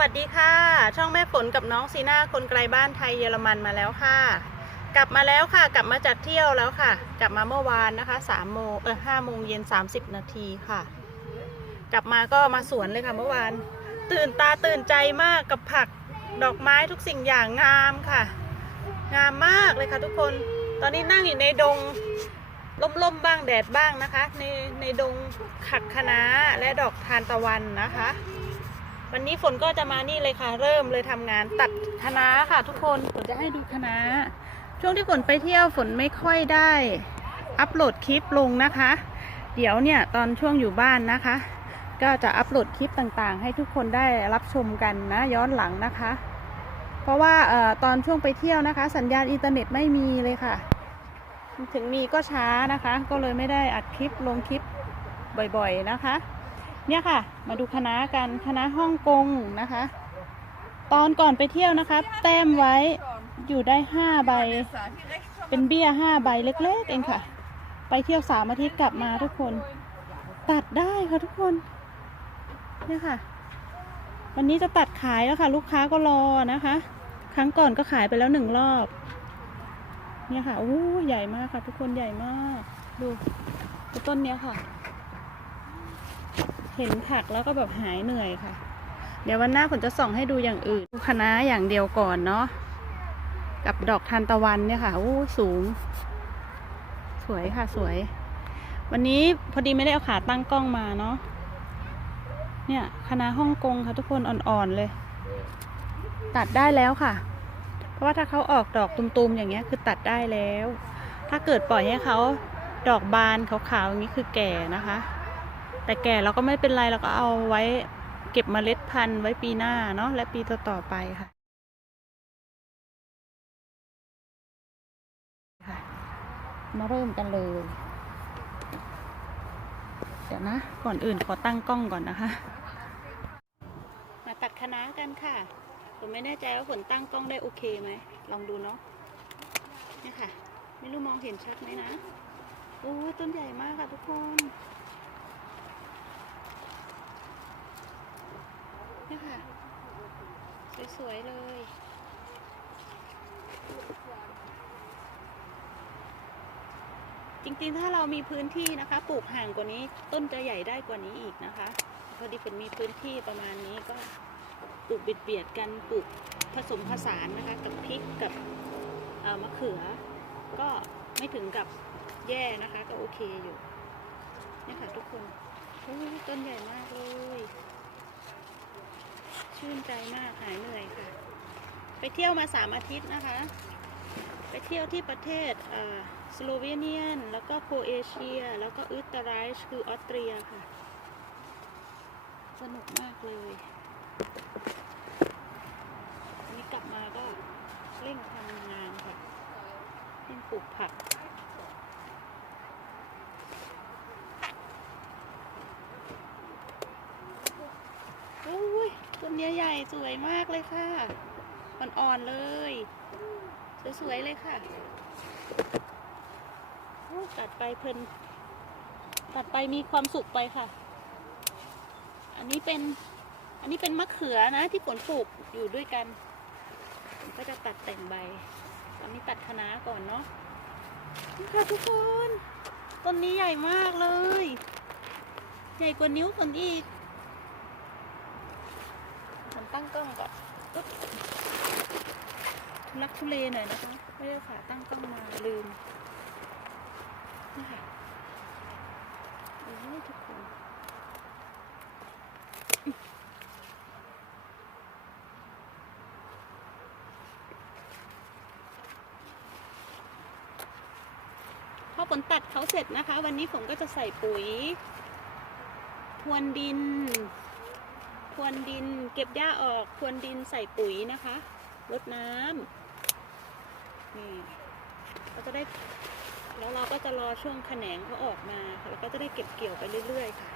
วัสดีค่ะ ช่องแม่ฝนกับน้องซีน่าคนไกลบ้านไทยเยอรมันมาแล้วค่ะ กลับมาแล้วค่ะ กลับมาจากเที่ยวแล้วค่ะ กลับมาเมื่อวานนะคะสามโมงเออห้าโมงเย็นสามสิบนาทีค่ะ กลับมาก็มาสวนเลยค่ะ เมื่อวาน ตื่นตาตื่นใจมากกับผักดอกไม้ทุกสิ่งอย่างงามค่ะ งามมากเลยค่ะทุกคน ตอนนี้นั่งอยู่ในดงล่มๆบ้างแดดบ้างนะคะ ในในดงขักคะน้าและดอกทานตะวันนะคะ วันนี้ฝนก็จะมานี่เลยค่ะ เริ่มเลยทำงานตัดคณะค่ะ ทุกคนฝนจะให้ดูคณะช่วงที่ฝนไปเที่ยวฝนไม่ค่อยได้ อัปโหลดคลิปลงนะคะ เดี๋ยวเนี่ยตอนช่วงอยู่บ้านนะคะ ก็จะอัปโหลดคลิปต่างๆ ให้ทุกคนได้รับชมกันนะย้อนหลังนะคะ เพราะว่าออตอนช่วงไปเที่ยวนะคะ สัญญาณอินเทอร์เน็ตไม่มีเลยค่ะ ถึงมีก็ช้านะคะ ก็เลยไม่ได้อัดคลิปลงคลิปบ่อยๆนะคะ เนี่ยค่ะ มาดูคณะกันคณะฮ่องกงนะคะ ตอนก่อนไปเที่ยวนะคะ แต้มไว้อยู่ได้ห้าใบ เป็นเบี้ยห้าใบเล็กๆเองค่ะ ไปเที่ยวสามอาทิตย์กลับมาทุกคน ตัดได้ค่ะทุกคนเนี่ยค่ะ วันนี้จะตัดขายแล้วค่ะ ลูกค้าก็รอนะคะ ครั้งก่อนก็ขายไปแล้วหนึ่งรอบ เนี่ยค่ะโอ้ใหญ่มากค่ะ ทุกคนใหญ่มาก ดูดูต้นเนี้ยค่ะ เห็นผักแล้วก็แบบหายเหนื่อยค่ะ เดี๋ยววันหน้าผมจะส่องให้ดูอย่างอื่นดูคะน้าอย่างเดียวก่อนเนาะกับดอกทานตะวันเนี่ยค่ะโอ้สูง สวยค่ะสวย วันนี้พอดีไม่ได้เอาขาตั้งกล้องมาเนาะเนี่ยคณะฮ่องกงค่ะทุกคนอ่อนๆเลย ตัดได้แล้วค่ะ เพราะว่าถ้าเขาออกดอกตุมๆอย่างเงี้ยคือตัดได้แล้ว ถ้าเกิดปล่อยให้เขาดอกบานขาวๆอย่างนี้คือแก่นะคะ แต่แก่เราก็ไม่เป็นไรเราก็เอาไว้เก็บเมล็ดพันธุ์ไว้ปีหน้าเนาะและปีต่อๆไปค่ะค่ะมาเริ่มกันเลย เดี๋ยวนะ ก่อนอื่นขอตั้งกล้องก่อนนะคะ มาตัดคะน้ากันค่ะ ผมไม่แน่ใจว่าผลตั้งกล้องได้โอเคไหม ลองดูเนาะเนี่ยค่ะ ไม่รู้มองเห็นชัดไหมนะ โอ้ต้นใหญ่มากค่ะทุกคน เนี่ยค่ะ สวยๆเลยจริงๆ ถ้าเรามีพื้นที่นะคะ ปลูกห่างกว่านี้ ต้นจะใหญ่ได้กว่านี้อีกนะคะ พอดีฝนมีพื้นที่ประมาณนี้ก็ปลูกเบียดๆกันปลูกผสมผสานนะคะ กับพริกกับมะเขือ ก็ไม่ถึงกับแย่นะคะ ก็โอเคอยู่นี่ค่ะทุกคนโอ้ยต้นใหญ่มากเลย ชื่นใจมากหายเหนื่อยค่ะ ไปเที่ยวมาสามอาทิตย์นะคะ ไปเที่ยวที่ประเทศเอ่อสโลเวเนียน แล้วก็โครเอเชีย แล้วก็อุตราชคือออสเตรียค่ะ สนุกมากเลยอันนี้กลับมาก็เร่งทำงานค่ะเร่งปลูกผัก โอ้ยต้น เนี้ยใหญ่สวยมากเลยค่ะอ่อนๆเลย สวยๆเลยค่ะตัดไปเพลินตัดไปมีความสุขไปค่ะ อันนี้เป็นอันนี้เป็นมะเขือนะที่ฝนปลูกอยู่ด้วยกันผมก็จะตัดแต่งใบ ตอนนี้ตัดคะน้าก่อนเนาะนี่ค่ะทุกคนต้นนี้ใหญ่มากเลย ใหญ่กว่านิ้วฝนอีก ตั้งกล้องก่อนทุลักทุเลหน่อยนะคะ ไม่ได้ขาตั้งกล้องมาลืมนี่ค่ะโอ้ยทุกคนพอผลตัดเขาเสร็จนะคะ วันนี้ผมก็จะใส่ปุ๋ยพรวนดิน พรวนดิน เก็บหญ้าออกพรวนดินใส่ปุ๋ยนะคะรดน้ำนี่เราจะได้แล้วเราก็จะรอช่วงแขนงเขาออกมาค่ะแล้วก็จะได้เก็บเกี่ยวไปเรื่อยๆค่ะ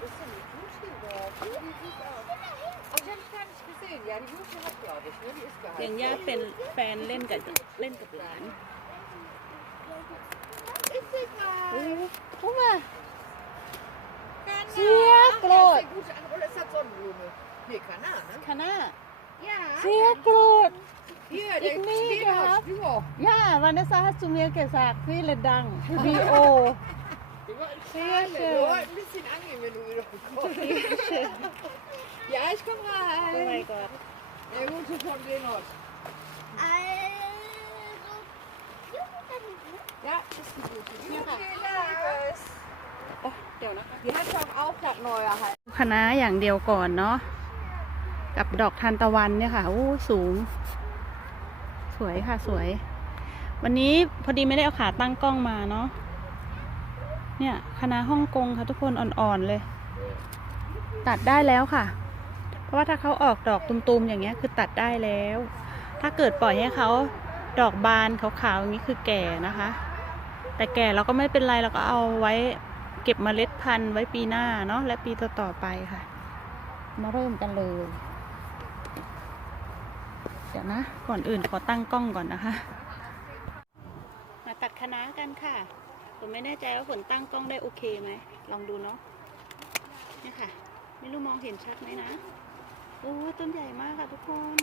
Das ist eine Dusche überhaupt. Die sieht aus. Aber ich habe es gar nicht gesehen. Ja, die Dusche hat, glaube ich, ne? Die ist อย่าง gehalten. ย่าเป็นแฟนเล่นกับเล่นกับหลาน egal. พูดมา Kana. Sehr Ach, gut. das ist gut. Oder ist das Sonnenblume? Nee, Kana, ne? คณะ Ja. เสียโกรธ Hier, Ich der nie steht gehabt. aus. Ja. ย่าวันนี้ซาฮัสซูเมียเกษากพี่เลดังวีโอ Die war in Sehr Schale. schön. Nur ein bisschen angenehm, wenn du wieder kommst. Ja, ich komm โอ้ my rein. god Der gute von Lenot. Ja, ist die gute. Die Ja. Gutes. โอ้เดี๋ยวนะคะ Die hat schon auch das neue halt. คณะอย่างเดียวก่อนเนาะกับดอกทานตะวันเนี่ยค่ะโอ้สูง สวยค่ะสวย วันนี้พอดีไม่ได้เอาขาตั้งกล้องมาเนาะเนี่ยคณะฮ่องกงค่ะทุกคนอ่อนๆเลย ตัดได้แล้วค่ะ เพราะว่าถ้าเขาออกดอกตุมๆอย่างเงี้ยคือตัดได้แล้ว ถ้าเกิดปล่อยให้เขาดอกบานขาวๆอย่างนี้คือแก่นะคะ แต่แก่เราก็ไม่เป็นไรเราก็เอาไว้เก็บเมล็ดพันธุ์ไว้ปีหน้าเนาะและปีต่อๆไปค่ะ มาเริ่มกันเลย เดี๋ยวนะ ก่อนอื่นขอตั้งกล้องก่อนนะคะ มาตัดคะน้ากันค่ะ ผมไม่แน่ใจว่าผลตั้งกล้องได้โอเคไหม ลองดูเนาะเนี่ยค่ะ ไม่รู้มองเห็นชัดไหมนะ โอ้ต้นใหญ่มากค่ะทุกคน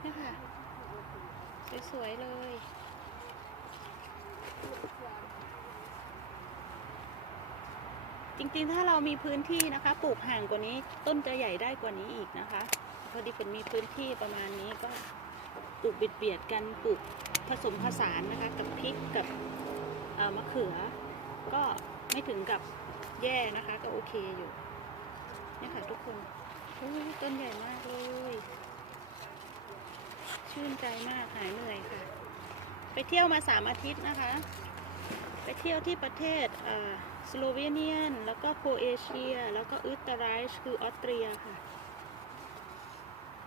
เนี่ยค่ะ สวยๆเลยจริงๆ ถ้าเรามีพื้นที่นะคะ ปลูกห่างกว่านี้ ต้นจะใหญ่ได้กว่านี้อีกนะคะ พอดีเป็นมีพื้นที่ประมาณนี้ก็ปลูกเบียดๆกันปลูกผสมผสานนะคะ กับพริกกับมะเขือ ก็ไม่ถึงกับแย่นะคะ ก็โอเคอยู่เนี่ยค่ะทุกคนโอ้ยต้นใหญ่มากเลย ชื่นใจมากหายเหนื่อยค่ะ ไปเที่ยวมาสามอาทิตย์นะคะ ไปเที่ยวที่ประเทศสโลเวเนียน แล้วก็โครเอเชีย แล้วก็อุตราไรชคือออสเตรียค่ะ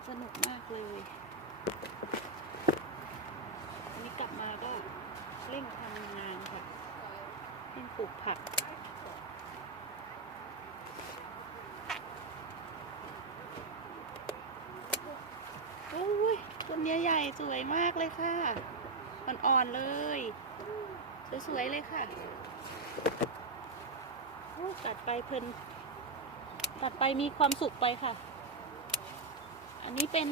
สนุกมากเลยวันนี้กลับมาก็เร่งทำงานค่ะเร่งปลูกผัก โอ้ ยต้นใหญ่สวยมากเลยค่ะอ่อนๆเลย สวยๆเลยค่ะตัดไปเพลินตัดไปมีความสุขไปค่ะ อันนี้เป็น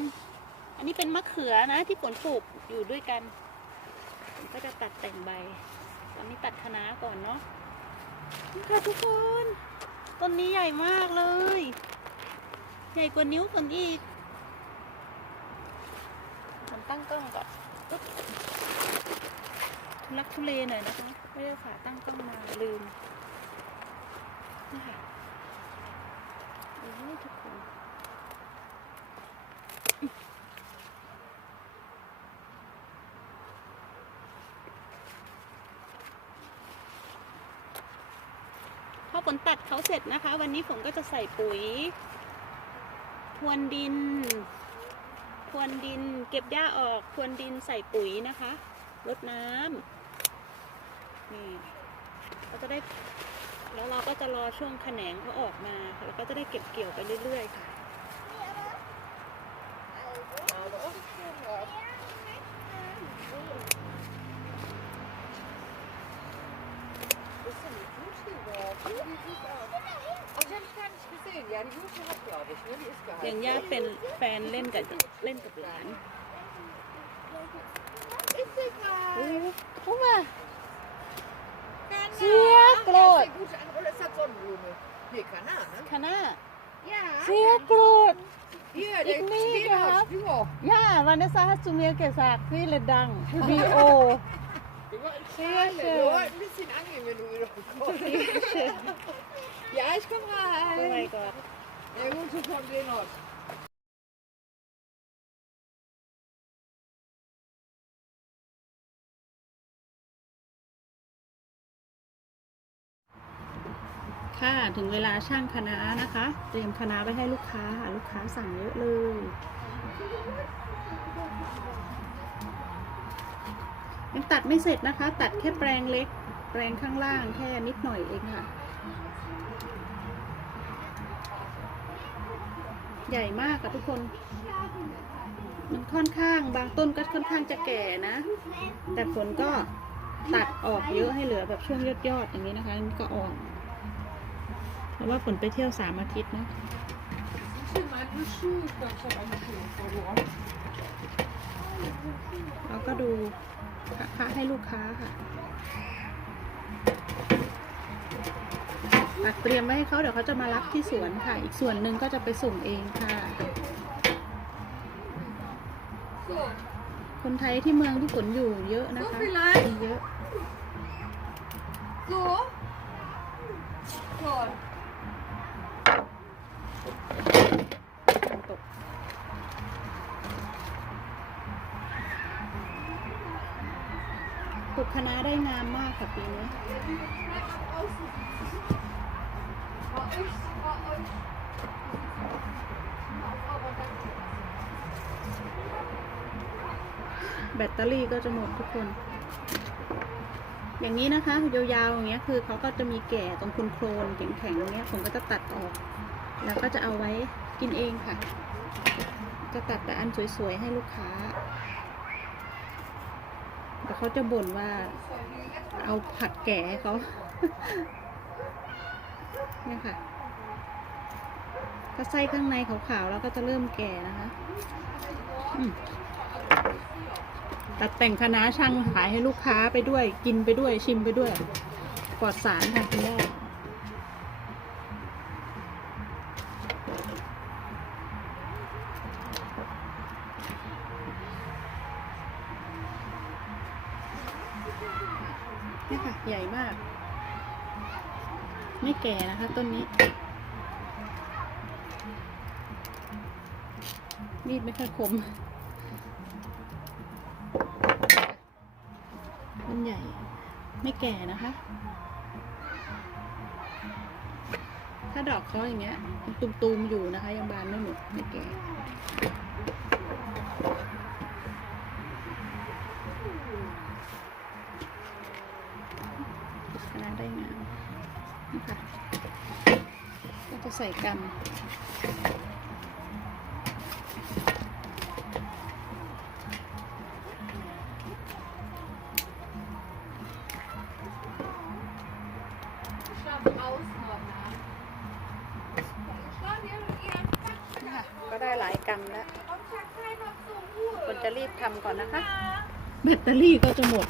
อันนี้เป็นมะเขือนะที่ฝนปลูกอยู่ด้วยกัน ก็จะตัดแต่งใบ ตอนนี้ตัดคะน้าก่อนเนาะนี่ค่ะทุกคน ต้นนี้ใหญ่มากเลย ใหญ่กว่านิ้วฝนอีก ตั้งกล้องก่อนปึ๊บทุลักทุเลหน่อยนะคะ ไม่ได้เอาขาตั้งกล้องมาลืมนี่ค่ะโอ้ยทุกคนพอฝนตัดเขาเสร็จนะคะ วันนี้ผมก็จะใส่ปุ๋ยพรวนดิน พรวนดิน เก็บหญ้าออกพรวนดินใส่ปุ๋ยนะคะรดน้ำนี่เราจะได้ แล้วเราก็จะรอช่วงแขนงเขาออกมาแล้วก็จะได้เก็บเกี่ยวไปเรื่อยๆค่ะ Das ist eine Gute geworden. Die sieht aus. Ach, die hab ich gar nicht gesehen. Ja, die Gute hat, glaube ich, ne? Die ist อย่าง gehalten. ย่าเป็นแฟนเล่นกับเล่นกับหลาน Ist egal. พูดมา Kana. Sehr Ach, gut. das ist die gute. Oder ist das Sonnenblume? Nee, Kana, ne? คณะ Ja. เสียโกรธ Hier, Ich der nie steht gehabt. aus. Ja. ย่าวันนี้ซาฮัสซูเมียเกษากพี่เลดังวีโอ Die war in Sehr Schale. schön. Nur ein bisschen angenehm, wenn du wieder kommst. Ja, ich komm โอ้ my rein. god Der gute von Lenot. ค่ะถึงเวลาช่างคณะนะคะ เตรียมคณะไว้ให้ลูกค้าค่ะลูกค้าสั่งเยอะเลยยังตัดไม่เสร็จนะคะ ตัดแค่แปลงเล็ก แปลงข้างล่างแค่นิดหน่อยเองค่ะ ใหญ่มากค่ะทุกคน มันค่อนข้างบางต้นก็ค่อนข้างจะแก่นะ แต่ฝนก็ตัดออกเยอะให้เหลือแบบช่วงยอดๆอย่างนี้นะคะนี่ก็อ่อนเพราะว่าฝนไปเที่ยวสามอาทิตย์นะเราก็ดูค่าให้ลูกค้าค่ะตัด เตรียมไว้ให้เขาเดี๋ยวเขาจะมารับที่สวนค่ะ อีกส่วนหนึ่งก็จะไปส่งเองค่ะ คนไทยที่เมืองที่ฝนอยู่เยอะนะคะ แบตเตอรี่ก็จะหมดทุกคน อย่างนี้นะคะ ยาวๆอย่างเงี้ยคือเขาก็จะมีแก่ตรงคุณโคลนแข็งๆอย่างเงี้ยผมก็จะตัดออก แล้วก็จะเอาไว้กินเองค่ะ จะตัดแต่อันสวยๆให้ลูกค้าเดี๋ยวเขาจะบ่นว่าเอาผักแก่เขาเนี่ยค่ะก็ไส้ข้างในขาวๆแล้วก็จะเริ่มแก่นะคะ ตัดแต่งคณะช่างขายให้ลูกค้าไปด้วย กินไปด้วยชิมไปด้วยปลอดสารค่ะคุณแม่นี่ค่ะ ใหญ่มาก ไม่แก่นะคะต้นนี้ มีดไม่ค่อยคม ใหญ่ ไม่แก่นะคะ ถ้าดอกเขาอย่างเงี้ยตุมๆอยู่นะคะ ยังบานไม่หมดไม่แก่คณะได้งามนี่ค่ะก็จะใส่กำายกรัมแล้วคนจะรีบทำก่อนนะคะ แบตเตอรี่ก็จะหมด